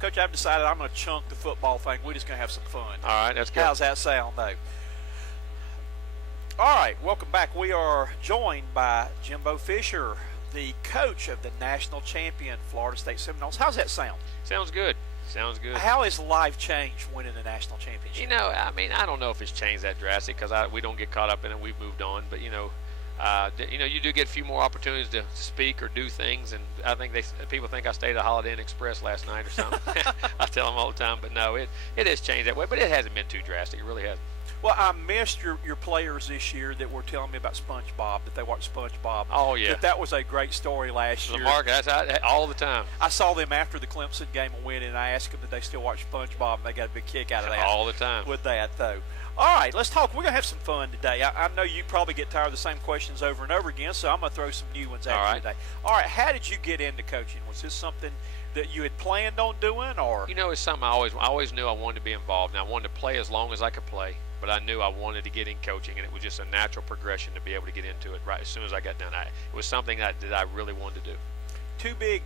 Coach, I've decided I'm going to chunk the football thing. We're just going to have some fun. All right, that's good. How's that sound, though? All right, welcome back. We are joined by Jimbo Fisher, the coach of the national champion Florida State Seminoles. How's that sound? Sounds good. Sounds good. How has life changed winning the national championship? You know, I mean, I don't know if it's changed that drastic because we don't get caught up in it. We've moved on, but you know, you do get a few more opportunities to speak or do things, and I think people think I stayed at Holiday Inn Express last night or something. I tell them all the time, but no, it has changed that way, but it hasn't been too drastic. It really hasn't. Well, I missed your players this year that were telling me about SpongeBob, that they watched SpongeBob. Oh, yeah. That was a great story last year. That's all the time. I saw them after the Clemson game and went in, and I asked them, did they still watch SpongeBob, and they got a big kick out of that. All the time. With that, though. All right, let's talk. We're going to have some fun today. I know you probably get tired of the same questions over and over again, so I'm going to throw some new ones at you today. All right, how did you get into coaching? Was this something that you had planned on doing, or? You know, it's something I always knew I wanted to be involved in. I wanted to play as long as I could play, but I knew I wanted to get in coaching, and it was just a natural progression to be able to get into it right as soon as I got done. It was something that I really wanted to do. Two big,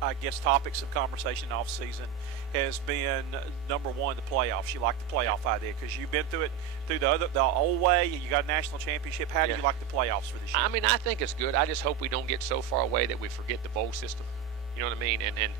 I guess, topics of conversation off season has been, number one, the playoffs. You like the playoff idea because you've been through it through the old way. You got a national championship. How do you like the playoffs for this year? I mean, I think it's good. I just hope we don't get so far away that we forget the bowl system. You know what I mean? And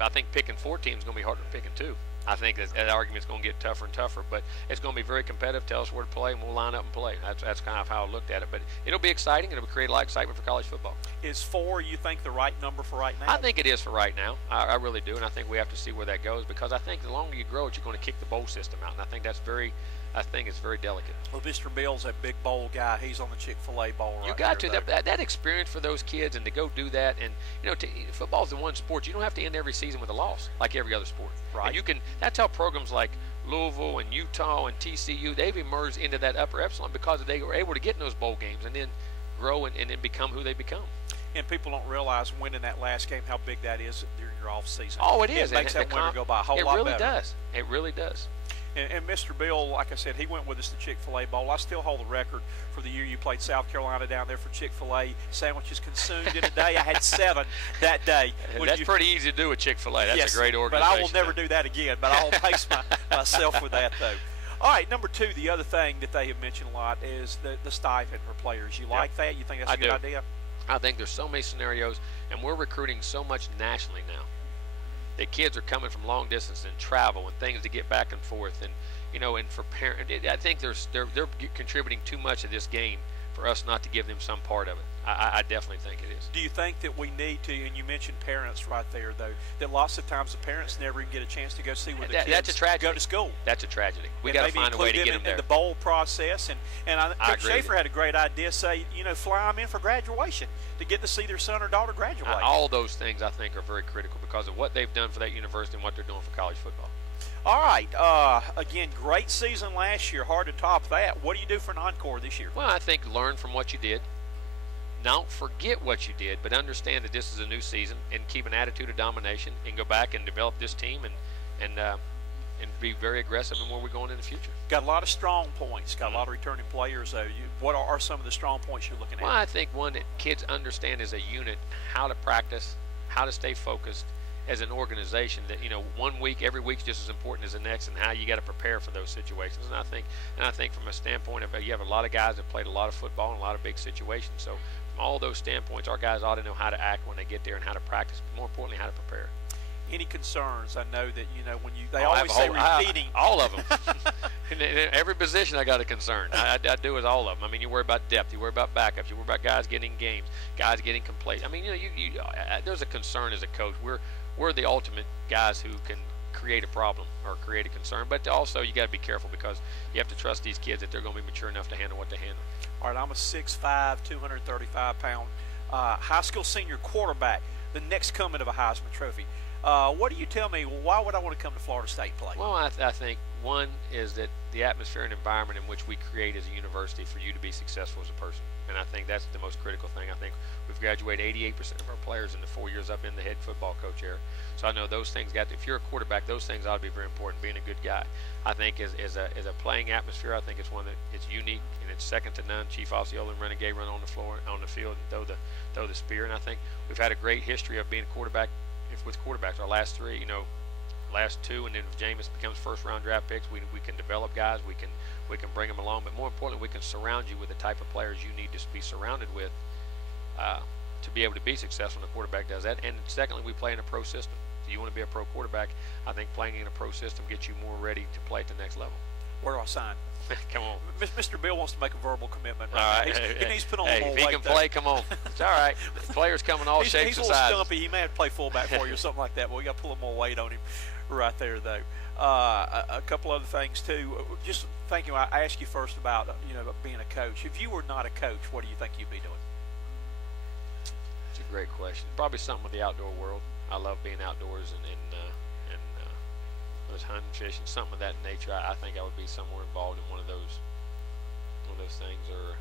I think picking 4 teams is going to be harder than picking 2. I think that argument's going to get tougher and tougher, but it's going to be very competitive. Tell us where to play, and we'll line up and play. That's kind of how I looked at it. But it'll be exciting. It'll create a lot of excitement for college football. Is 4, you think, the right number for right now? I think it is for right now. I really do, and I think we have to see where that goes because I think the longer you grow it, you're going to kick the bowl system out, and I think it's very delicate. Well, Mr. Bill's a big bowl guy. He's on the Chick-fil-A bowl right. You got to that experience for those kids, and to go do that, and you know, football's the one sport you don't have to end every season with a loss like every other sport. Right. And that's how programs like Louisville and Utah and TCU, they've emerged into that upper epsilon because they were able to get in those bowl games and then grow and then become who they become. And people don't realize winning that last game how big that is during your off season. Oh, it is. It makes that winter go by a whole lot better. It really does. It really does. And Mr. Bill, like I said, he went with us to Chick-fil-A Bowl. I still hold the record for the year you played South Carolina down there for Chick-fil-A sandwiches consumed in a day. I had 7 that day. That's pretty easy to do with Chick-fil-A. That's a great organization. But I will never do that again. But I'll pace myself with that, though. All right, number 2, the other thing that they have mentioned a lot is the stipend for players. You like that? You think that's a good idea? I think there's so many scenarios, and we're recruiting so much nationally now. The kids are coming from long distance and travel and things to get back and forth, and you know, and for parents, I think they're contributing too much to this game for us not to give them some part of it. I definitely think it is. Do you think that we need to, and you mentioned parents right there, though, that lots of times the parents never even get a chance to go see where the kids go to school? That's a tragedy. We got to find a way to get them there. In the bowl process, and Coach Schaefer had a great idea, say, you know, fly them in for graduation to get to see their son or daughter graduate. All those things I think are very critical because of what they've done for that university and what they're doing for college football. All right. Again, great season last year. Hard to top that. What do you do for an encore this year? Well, I think learn from what you did. Don't forget what you did, but understand that this is a new season and keep an attitude of domination and go back and develop this team and be very aggressive in where we're going in the future. Got a lot of strong points. Got a lot of returning players, though. What are some of the strong points you're looking at? Well, I think one that kids understand as a unit how to practice, how to stay focused as an organization. That every week's just as important as the next, and how you got to prepare for those situations. And I think from a standpoint of you have a lot of guys that played a lot of football in a lot of big situations. So from all those standpoints, our guys ought to know how to act when they get there and how to practice, but more importantly, how to prepare. Any concerns? I know that when they always say repeating. All of them. in every position, I got a concern. I do with all of them. I mean, you worry about depth, you worry about backups, you worry about guys getting games, guys getting complacent. I mean, there's a concern as a coach. We're the ultimate guys who can create a problem or create a concern, but also you got to be careful because you have to trust these kids that they're going to be mature enough to handle what they handle. All right, I'm a 6'5", 235-pound high school senior quarterback, the next coming of a Heisman Trophy. What do you tell me? Why would I want to come to Florida State play? Well, I think one is that the atmosphere and environment in which we create as a university for you to be successful as a person. And I think that's the most critical thing. I think we've graduated 88% of our players in the 4 years I've been the head football coach here. So I know those things if you're a quarterback, those things ought to be very important, being a good guy. I think as a playing atmosphere, I think it's one that it's unique and it's second to none. Chief Osceola and Renegade run on the field and throw the spear. And I think we've had a great history of being a quarterback with quarterbacks. Our last 3, last two, and then if Jameis becomes first-round draft picks, we can develop guys. We can bring them along, but more importantly, we can surround you with the type of players you need to be surrounded with to be able to be successful. And the quarterback does that. And secondly, we play in a pro system. If you want to be a pro quarterback, I think playing in a pro system gets you more ready to play at the next level. Where do I sign? Come on. Mr. Bill wants to make a verbal commitment right now. He needs to put on a little if weight. he can play, come on. It's all right. The players come in all shapes and sizes. He's a little stumpy. He may have to play fullback for you or something like that, but we got to put a little more weight on him right there, though. A couple other things, too. Just thinking, I asked you first about, about being a coach. If you were not a coach, what do you think you'd be doing? It's a great question. Probably something with the outdoor world. I love being outdoors and was hunting, fishing, something of that nature. I think I would be somewhere involved in one of those things, or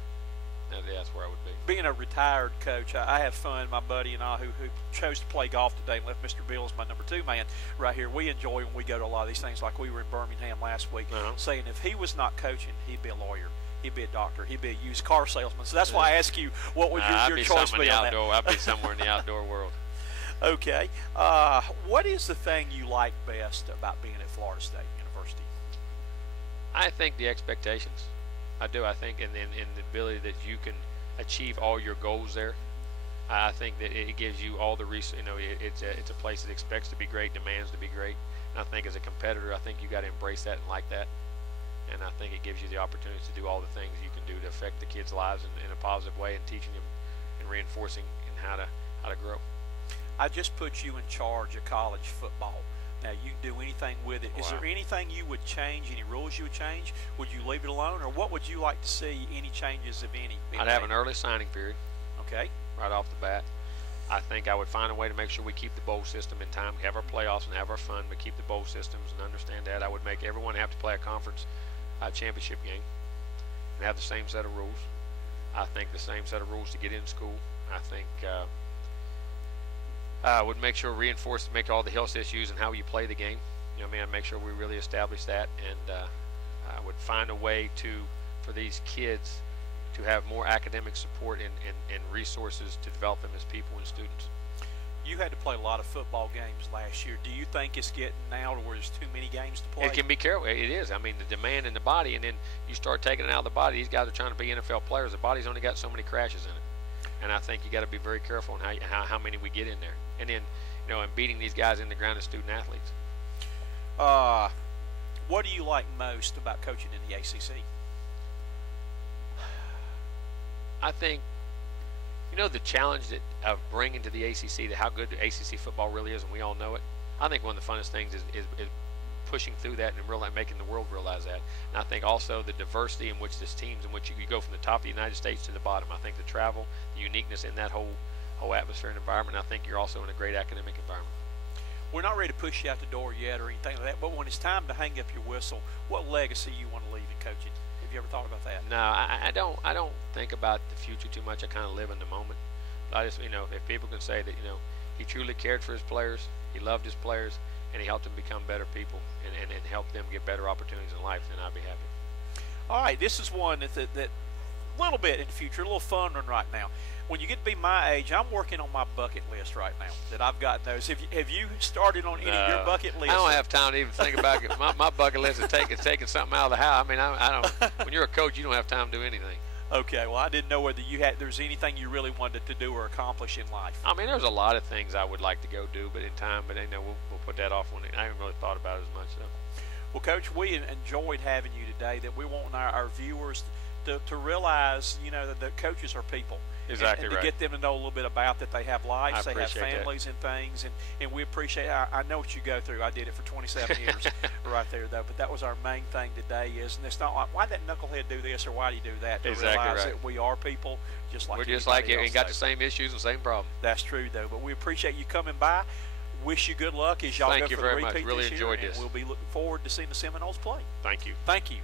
that's where I would be. Being a retired coach, I have fun. My buddy and I, who chose to play golf today and left Mr. Bill as my number 2 man right here, we enjoy when we go to a lot of these things. Like we were in Birmingham last week, saying if he was not coaching, he'd be a lawyer. He'd be a doctor. He'd be a used car salesman. So that's why I ask you, what would your choice be on that? I'd be somewhere in the outdoor world. Okay. What is the thing you like best about being at Florida State University? I think the expectations. I do. I think in the ability that you can achieve all your goals there. I think that it gives you all the resources. It's a place that expects to be great, demands to be great. And I think as a competitor, I think you got to embrace that and like that. And I think it gives you the opportunity to do all the things you can do to affect the kids' lives in a positive way, and teaching them and reinforcing in how to grow. I just put you in charge of college football. Now, you can do anything with it. Is there anything you would change, any rules you would change? Would you leave it alone, or what would you like to see, any changes, if any? I'd have an early signing period. Okay. Right off the bat. I think I would find a way to make sure we keep the bowl system in time, have our playoffs and have our fun, but keep the bowl systems and understand that. I would make everyone have to play a conference championship game and have the same set of rules. I think the same set of rules to get in school. I think would make sure make all the health issues and how you play the game. I'd make sure we really establish that, and I would find a way for these kids to have more academic support and resources to develop them as people and students. You had to play a lot of football games last year. Do you think it's getting now to where there's too many games to play? It can be careful. It is. I mean, the demand in the body, and then you start taking it out of the body. These guys are trying to be NFL players. The body's only got so many crashes in it, and I think you got to be very careful on how many we get in there. And then, and beating these guys in the ground as student athletes. What do you like most about coaching in the ACC? I think, the challenge of bringing to the ACC, how good ACC football really is, and we all know it. I think one of the funnest things is pushing through that and making the world realize that. And I think also the diversity in which this teams, in which you go from the top of the United States to the bottom. I think the travel, the uniqueness in that whole atmosphere and environment. I think you're also in a great academic environment. We're not ready to push you out the door yet or anything like that, but when it's time to hang up your whistle, what legacy you want to leave in coaching? Have you ever thought about that? No, I don't think about the future too much. I kind of live in the moment. I just, if people can say that, he truly cared for his players, he loved his players, and he helped them become better people and help them get better opportunities in life, then I'd be happy. All right, this is one that a little bit in the future, a little fun one right now. When you get to be my age, I'm working on my bucket list right now that I've got those. Have you started on any of your bucket lists? I don't have time to even think about it. My bucket list is taking something out of the house. I mean, I don't. When you're a coach, you don't have time to do anything. Okay, well, I didn't know whether there's anything you really wanted to do or accomplish in life. I mean, there's a lot of things I would like to go do, but in time. But we'll put that off when I haven't really thought about it as much. So. Well, Coach, we enjoyed having you today. That we want our viewers to realize, that the coaches are people. Exactly and right. to get them to know a little bit about that they have lives, they have families that. And things, and we appreciate it. I know what you go through. I did it for 27 years right there, though. But that was our main thing today and it's not like, why did that knucklehead do this or why do you do that? To exactly realize right. That we are people just like we're just like you and got though. The same issues and same problem. That's true, though. But we appreciate you coming by. Wish you good luck as y'all go for the repeat Thank you very much. Really this year, enjoyed this. And we'll be looking forward to seeing the Seminoles play. Thank you. Thank you.